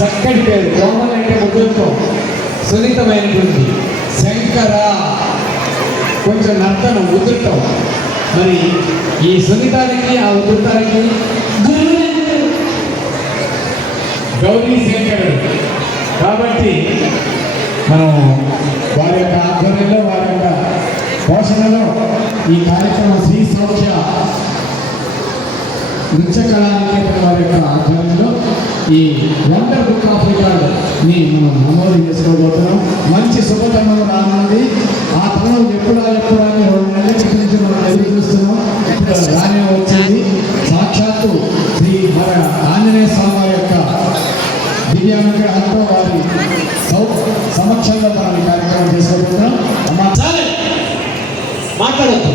చక్కటి పేరు. కోమలి అంటే ముద్దుతో సున్నితమైనటువంటి, శంకర కొంచెం నర్తనం ఉదుటం. మరి ఈ సున్నితానికి ఆ ఉదుటానికి గౌరీ శంకరుడు. కాబట్టి మనం వారి యొక్క ఆధ్వర్యంలో, వారి యొక్క పోషణలో ఈ కార్యక్రమం శ్రీ సౌఖ్య నృత్య కళానికేతన వారి యొక్క ఆధ్వర్యంలో ఈ వండర్ బుక్ ఆఫ్ రికార్డ్ని మనం నమోదు చేసుకోబోతున్నాం. మంచి శుభతరుణం రానున్నది. ఆ తరుణం ఎప్పుడా అని 2 నెలల క్రితం నుంచి మనం ఎదురు చూస్తున్నాం. ఇప్పుడు రానే వచ్చింది. సాక్షాత్తు శ్రీ మన ఆంజనేయ స్వామి వారి యొక్క దివ్యానుగ్రహంతో వారి సమక్షంలో మనం ఈ కార్యక్రమం చేసుకోబోతున్నాం. మాట్లాడద్దు.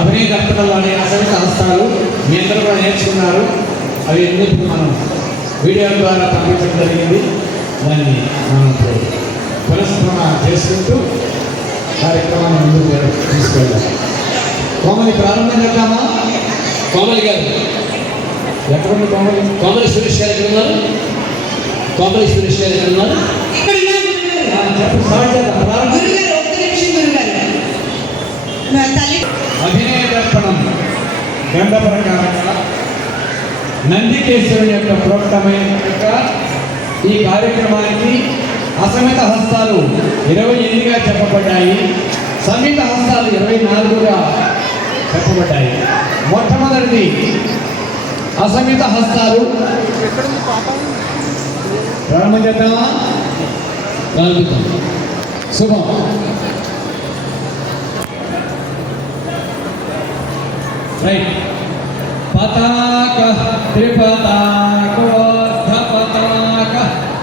అభినయ దర్పణం వారి అసలు హస్తాలు మీ అందరూ కూడా నేర్చుకున్నారు. అవి ఎందుకు మనం వీడియో ద్వారా పంపించడం జరిగింది. దాన్ని మనం పునఃస్మరణ చేసుకుంటూ కార్యక్రమాన్ని ముందుకు తీసుకెళ్ళాలి. కోమలి ప్రారంభం చేద్దామా? కోమలి గారు ఎక్కడున్న కోమలి? కోమలి సురేష్ గారు ఎక్కడ ఉన్నారు? కోమలి సురేష్ గారు ఎక్కడ ఉన్నారు? అభినయ దర్పణం గండ ప్రకారంగా నందికేశ్వరుని యొక్క ప్రోక్తమైన ఈ కార్యక్రమానికి అసమిత హస్తాలు 28గా చెప్పబడ్డాయి. సమిత హస్తాలు 24గా చెప్పబడ్డాయి. మొట్టమొదటిది అసమిత హస్తాలు. ప్రారంభం చేద్దామా? ప్రారంభిద్దాం. శుభం. రైట్. పతాక త్రిపతాకోర్ధ పతాక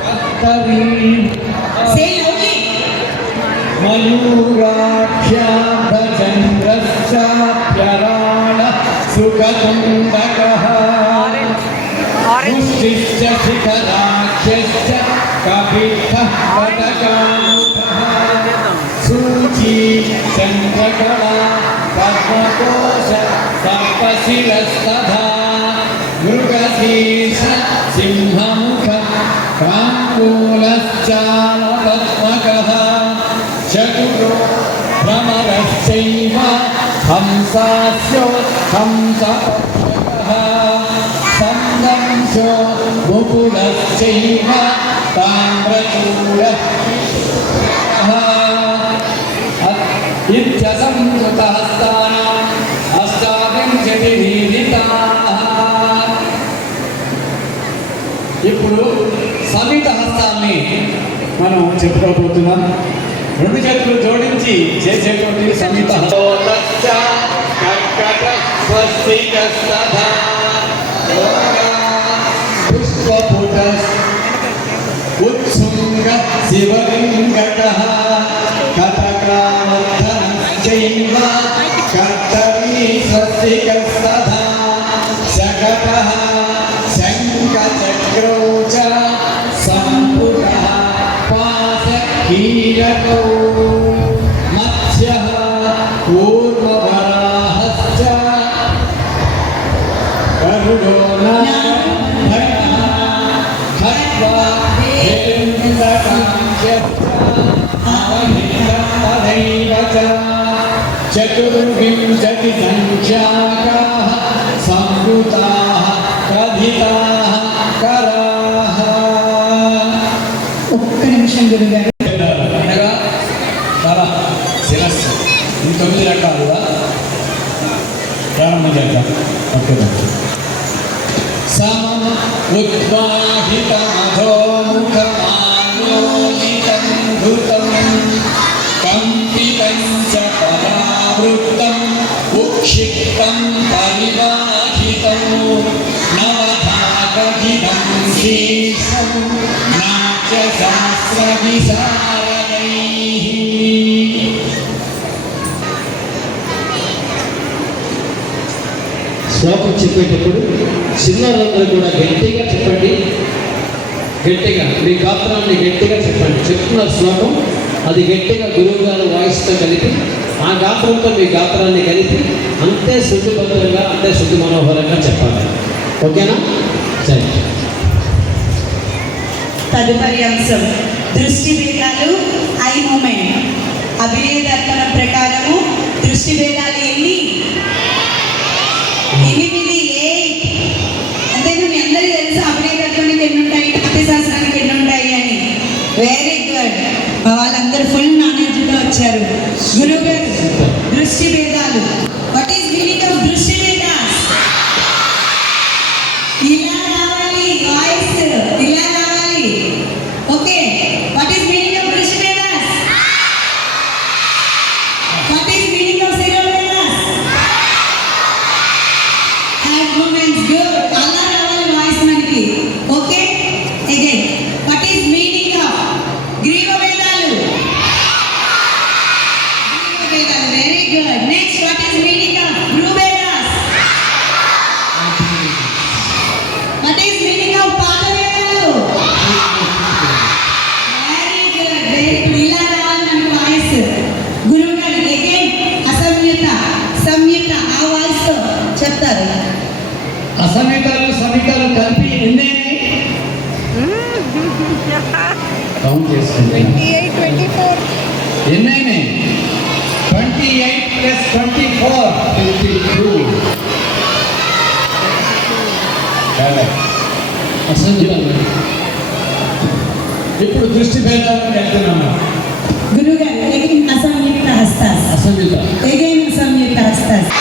కత్తరీ మయూరాఖ్యాబ్ధచంద్రశ్చాప్యరాళ సుఖతుండకః ముష్టిశ్చ శిఖరాఖ్యశ్చ కపిత్తః పటకాముఖః సూచీ చంద్రకళా పద్మకోశ సర్పశిరస్తథా మృగశీర్ష సింహముఖ కాంబూలశ్చామపద్మకః చతురో భ్రమరశ్చైవ హంసాస్యోత్హంసపద్మకః సందంశో ముకులశ్చైవ తామ్రచూడః ఇత్యసంస్కృతహస్తానాం అష్టావింశతిర్నిహితాః. ఇప్పుడు సమిత హస్తాన్ని మనం చెప్పుకోబోతున్నాం. 2 చేతులు జోడించి చేసేటువంటి సమిత పుష్పపుట ఉత్సుంగ శివలింగకః కటకావర్ధనశ్చైవ కర్తరీ స్వస్తికస్తథా శకటః శంఖచక్రౌ చ సంపుటః పాశకీలకౌ మత్స్యః కూర్మవరాహశ్చ గరుడో నాగః ఖట్వా చతుర్వింశతి సంఖ్యాకాః సంవృతాః కథితాః కరాః. ఒక్క నిమిషం గురుగారు. అనగా తల, శిరస్సు, ఈ 9 రకాలుగా ప్రారంభం చేద్దాం. ఓకే. సమం ఉద్వాహితమధోముఖమాలోలితం ధృతం కంపితం చ పరావృత్తం ఉక్షిప్తం పరివాహితం నవధాకధితం శీర్షం నాట్యశాస్త్రవిశారదైః. శ్లోకం చెప్పేటప్పుడు చిన్నారందరూ కూడా గట్టిగా చెప్పండి. గట్టిగా మీ గాత్రాన్ని గట్టిగా చెప్పండి. చెప్తున్న శ్లోకం అది గట్టిగా గురువు గారు వాయిస్తో కలిపి ఆ గాత్రంతో మీ గాత్రాన్ని కలిపి అంతే శుద్ధిభద్రంగా, అంతే శుద్ధి మనోహరంగా చెప్పాలి. ఓకేనా? సరే. తదుపరి అంశం దృష్టి భేదాలు ఐ మూమెంట్. అభినయ దర్పణం ప్రకారము దృష్టి భేదాలు ఎన్ని? 8. అంతేనా? మీ అందరికీ తెలుసు అభినయ దర్పణానికి ఎన్ని ఉంటాయి, నాట్యశాస్త్రానికి ఎన్ని ఉంటాయి అని. వెరీ గుడ్, వాళ్ళందరూ ఫుల్ నాలెడ్జ్లో వచ్చారు. గురువు గారు, దృష్టి భేదాలు, వాట్ ఈస్ మీనింగ్ ఆఫ్ దృష్టి భేదాలు? ఇలా రావాలి వాయిస్, ఇలా రావాలి. Okay, what is meaning of దృష్టి భేదాలు? వాట్ ఈస్ మీనింగ్ ఆఫ్ శరీర భేదాలు? Hand movements, good. అలా రావాలి వాయిస్ మనకి. Okay, again what is meaning of గ్రీవ భేదాలు? గ్రీవ భేదాలు, very good. Next, what is meaning of భ్రూ భేదాలు? వాట్ ఈస్ మీనింగ్ ఆఫ్ పాద భేదాలు? Very good, very good. ఇలా రావాలి మనకి వాయిస్. గురువు గారు అగైన్ అసమ్యత, సంయుత, ఆ వాయిస్ చెప్తారు. అసమితాలు సమితాలు కలిపి ఎన్ని కౌంట్ చేసుకుంటే 28, 24. ఎన్నైనాయి? 28 + 24 52. అసంఖ్యాలు. ఇప్పుడు దృష్టి భేదాలను వెళ్తున్నాము. గురువు గారు అగైన్ అసంయుక్త హస్తాస్, అసంఖ్యత. అగైన్ అసంయుక్త హస్తాస్.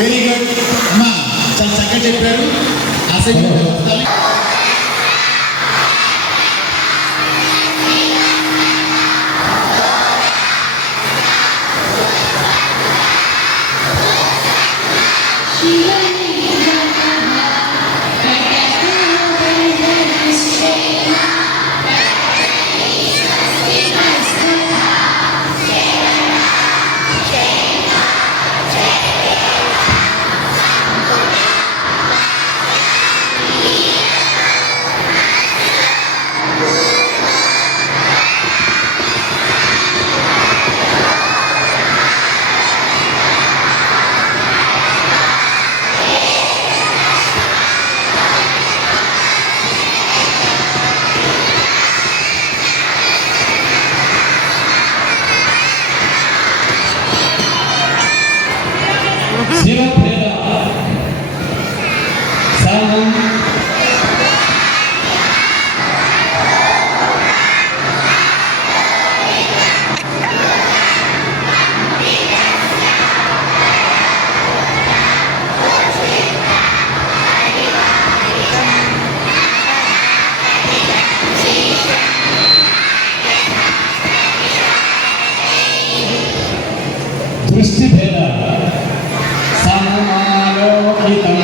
వెరీ గుడ్ అమ్మా, చాలా చక్కగా చెప్పారు. అసంఖ్యాలు శివభేద సర్వం దృష్టి భేద సమమాలోకితం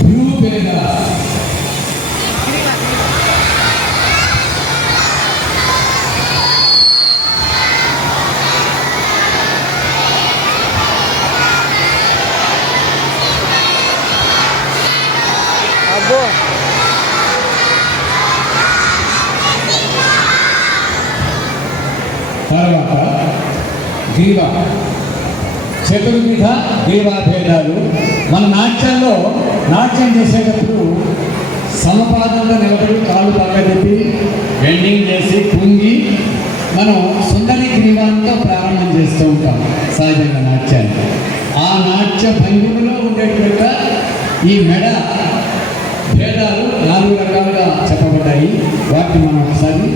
భ్రూభేద తర్వాత గ్రీవ, చతుర్విధ గ్రీవా భేదాలు. మన నాట్యంలో నాట్యం చేసేటప్పుడు సమపాదంలో నిలబడి కాళ్ళు పక్కదెప్పి బెండింగ్ చేసి కుంగి మనం సుందరి గ్రీవాంతో ప్రారంభం చేస్తూ ఉంటాం సహజంగా నాట్యాన్ని. ఆ నాట్య భంగిమలో ఉండేట్టుగా ఈ మెడ భేదాలు 4 రకాలుగా చెప్పబడ్డాయి. వాటిని మనం ఒకసారి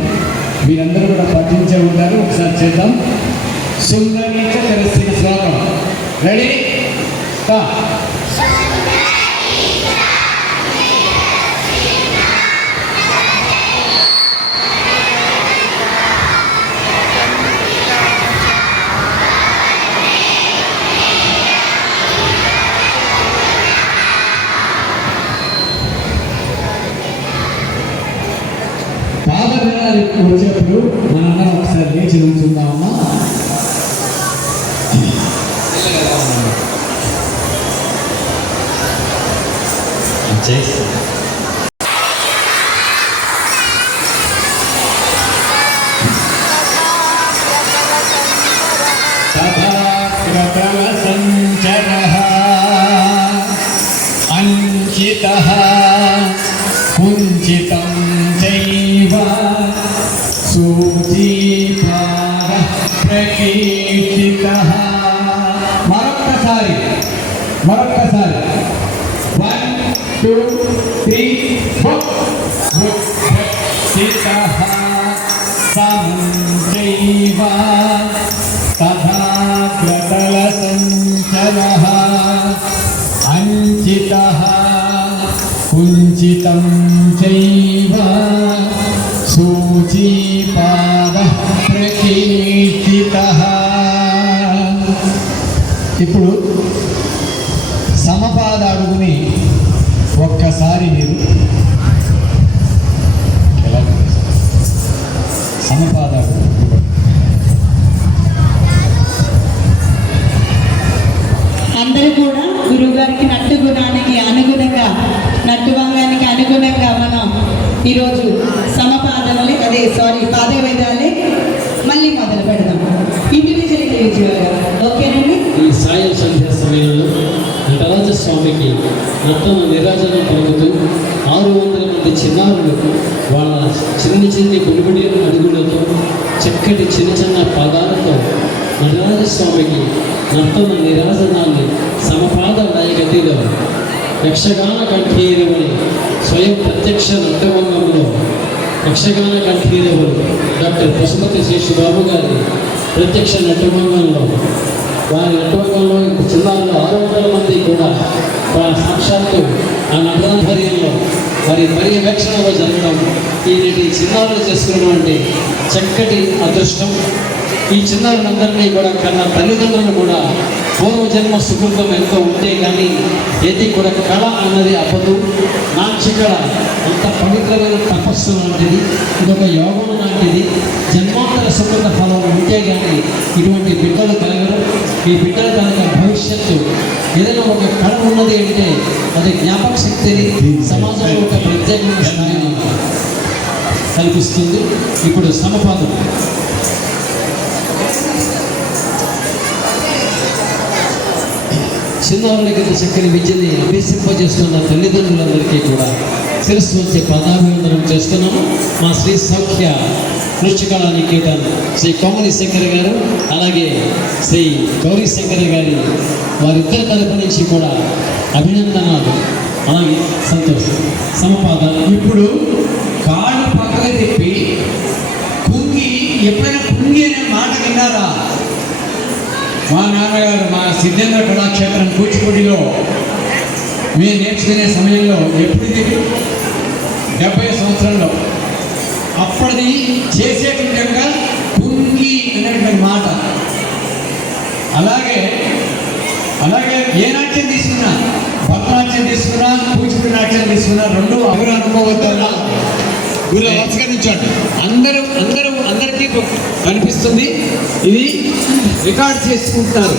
మీరందరూ కూడా పఠించే ఉంటారు, ఒకసారి చేద్దాం. సుందరి తెలిసిన శ్లోకం. రెడీ? పాదభేదాలు వచ్చేప్పుడు మనందరం ఒకసారి లేచి నుంచుందామమ్మా. సంచరః అంకితః కుంచితం చైవ సూచీపాదః ప్రకీర్తితః. మరొక్కసారి 1 2 3 స్థితః సంచైవ తథాగ్రతల సంచరః అంచితః కుంచితం చైవ సూచీపాదః ప్రకీర్తితః. ఇప్పుడు సమపాద అడుగుని ఒక్కసారి మీరు ఎలా సమపాద అడుగు అందరూ కూడా గురువు గారికి నట్టు గుణానికి అనుగుణంగా, నట్టు వంగానికి అనుగుణంగా మనం ఈరోజు సమపాదనలే పాదవేదాలే మళ్ళీ మొదలు పెడదాం. ఇండివిజువల్గా ఓకేనండి. ఈ సాయం సంధ్యా సమయంలో నటరాజ స్వామికి నట్టన నిరాజనం పలుకుతూ 600 మంది చిన్నారులు వాళ్ళ చిన్ని బుడిబుడి అడుగులతో చక్కటి చిన్న పాదాలతో నటరాజ స్వామికి నర్తన నిరాజనాన్ని సమపాద నాయకటిలో యక్షగాన కంఠీరవుని స్వయం ప్రత్యక్ష నట్టవంగంలో యక్షగాన కంఠీరవులు డాక్టర్ పశుపతి శేషుబాబు గారి ప్రత్యక్ష నట్టవంగంలో వారి నట్టవంగంలో చిన్నారులు 600 మంది కూడా సాక్షాత్తు ఆ నటనాధ్వర్యంలో వారి పర్యవేక్షణలో జరగడం ఈ చిన్నారులు చేసుకున్నటువంటి చక్కటి అదృష్టం. ఈ చిన్నారులందరినీ కూడా కన్నా తల్లిదండ్రులు కూడా పూర్వజన్మ సుకృతం ఎంతో ఉంటే కానీ ఏది కూడా కళ అన్నది అవ్వదు. నాట్య కళ అంత పవిత్రమైన తపస్సు లాంటిది, ఇదొక యోగం లాంటిది. జన్మాంతర సుకృత ఫలం ఉంటే కానీ ఇటువంటి బిడ్డలు కలగరు. ఈ బిడ్డల కనుక భవిష్యత్తు ఏదైనా ఒక కళ ఉన్నది అంటే అది జ్ఞాపక శక్తిని సమాజంలో ఒక ప్రత్యేకమైన స్థాయిని కల్పిస్తుంది. ఇప్పుడు సమపాదం చిన్నారులకి చక్కని విద్యని అభ్యసింపజేస్తున్న తల్లిదండ్రులందరికీ కూడా శిరస్సు వచ్చే పదాభివందనం చేస్తున్నాము. మా శ్రీ సౌఖ్య నృత్యకళా నికేతన్ శ్రీ కోమలి శంకర్ గారు, అలాగే శ్రీ గౌరీ శంకర్ గారి వారిద్దరి తరపు నుంచి కూడా అభినందనాలు. అలాగే సంతోషం. సమపాదాలు ఇప్పుడు కాళ్ళు పక్కగా తిప్పి కుంగి, ఎప్పుడైనా కుంగి అనే మాట విన్నారా? మా నాన్నగారు మా సిద్ధేంద్ర కళాక్షేత్రం కూచిపూడిలో మేము నేర్చుకునే సమయంలో ఎప్పుడుది 70 సంవత్సరంలో అప్పటిది చేసేటంగా కుంగి అనేటువంటి మాట. అలాగే ఏ నాట్యం తీసుకున్నా, భరతనాట్యం తీసుకున్నా, కూచిపూడి నాట్యం తీసుకున్నా రెండు ఎవరు అనుకోవద్దా? గురువు నమస్కరించండి. అందరికీ కనిపిస్తుంది. ఇది రికార్డ్ చేసుకుంటున్నారు.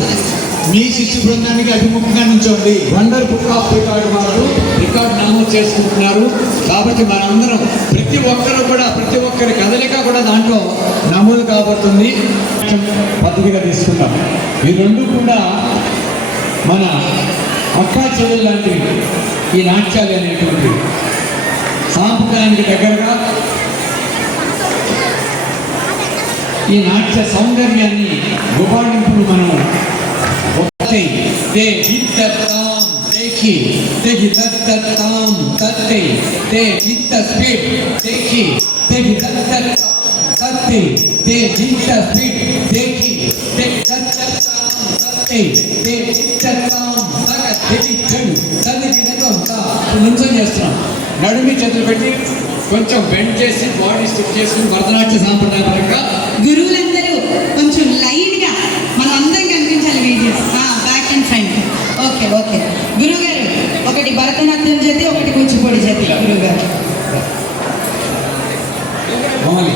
మీ శిష్యు బృందానికి అభిముఖంగా నుంచోండి. వండర్ బుక్ ఆఫ్ రికార్డ్ వారు రికార్డ్ నమోదు చేసుకుంటున్నారు. కాబట్టి మనందరం ప్రతి ఒక్క ఒక్కొక్కరి కదలిక కూడా దాంట్లో నమోదు కాబడుతుంది. పద్ధతిగా తీసుకుంటాం. ఈ రెండు కూడా మన అక్కా చెల్లెలు లాంటివి ఈ నాట్యాలు అనేటువంటివి. సాంప్రదాయానికి దగ్గరగా ఈ నాట్య సౌందర్యాన్ని గుబాళింపును మనం నుంచొని చేస్తున్నాం. నడుమి చేతులు పెట్టి కొంచెం బెండ్ చేసి బాడీ స్టిక్ చేసుకుని భరతనాట్య సాంప్రదాయపరంగా గురువులందరూ కొంచెం లైన్గా మనం అందరం కనిపించాలి videos back and front. Okay okay గురువు గారు, ఒకటి భరతనాట్యం జతి, ఒకటి కూచిపూడి జతి. గురువు గారు మామూలు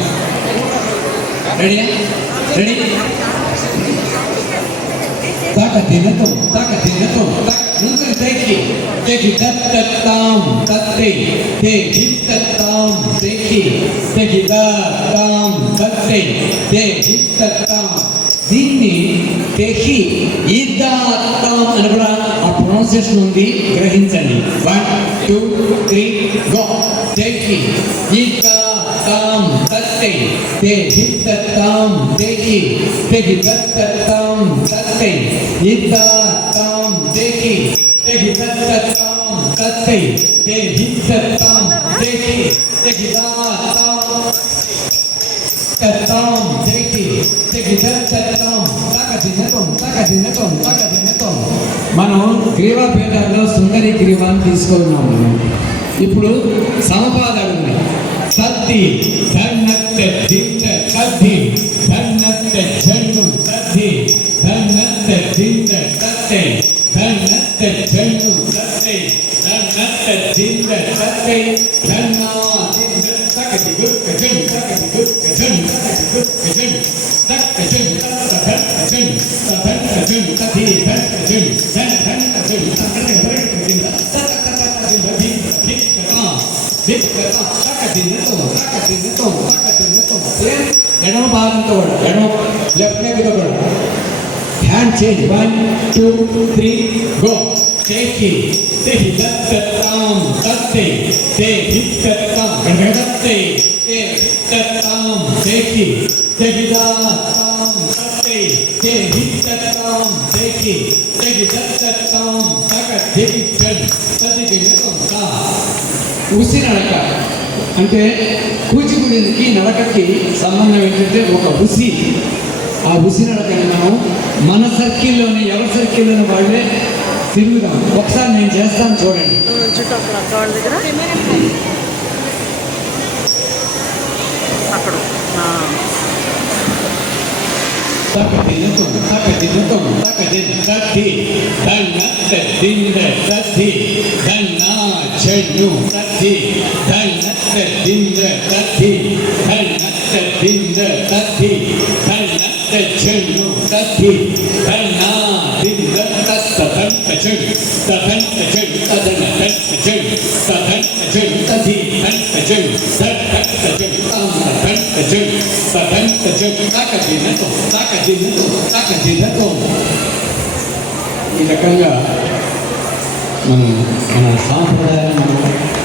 రెడీయా? రెడీ? తాక తినతో ముందు తెగి దత్తాం తత్తే తెగిత్తాం తెగి తెగిదాం తత్తే తెగిత్తాం. దీన్ని తెగి ఇద్దాం అని కూడా ఆ ప్రొనౌన్సియేషన్ ఉంది, గ్రహించండి. 1 2 3 గో. తెగి ఇద్దాం తత్తే తెగిత్తాం తెగి తెగిదాం తత్తే ఇద్దాం తెగి తెగిదాం తత్తే తెగిదాం తెగి తెగిదాం తత్తాం తెగి తెగిదాం తాకదినతం. మనం గ్రీవా భేదాల్లో సుందరి గ్రీవాన్ని తీసుకున్నాము. ఇప్పుడు సమపాదాలు ఉన్నాయి. తత్తి ధన్నత్త దింత తద్ధి ధన్నత్త జన్ను తద్ధి ధన్నత్త దింత తత్తే ధన్నత్త జన్ను తత్తే ధన్నత్త దింత తత్తే ధన్నా దింత తకది గుక్కజన్ తకది గుక్కజన్ తకది గుక్కజన్ తకజన్ తకజన్ తకజన్ తది తకజన్ తకజన్ తకజన్ ఎడమ భాగంతో కూడా ఎడమ లెఫ్ట్ లెగ్తో కూడా హ్యాండ్ చేంజ్. 1 2 3 గో. తెగి తెగిదాం తత్తే తెగిదాం గణగణతే తెగిదాం తెగి తెగిదాం తత్తే తెగిదాం తెగి తెగిదాం తక తెగిజన్ తదిగణం తా. ఉసి నడక అంటే కూచిపూడికి నడకకి సంబంధం ఏంటంటే ఒక ఉసి. ఆ ఉసి నడకని మనం మన సర్కిల్లోని ఎవరి సర్కిల్లోని వాళ్ళే తిరుగుదాం. ఒకసారి నేను చేస్తాను, చూడండి. ఈ రకంగా మనం మన సాంప్రదాయాన్ని మనం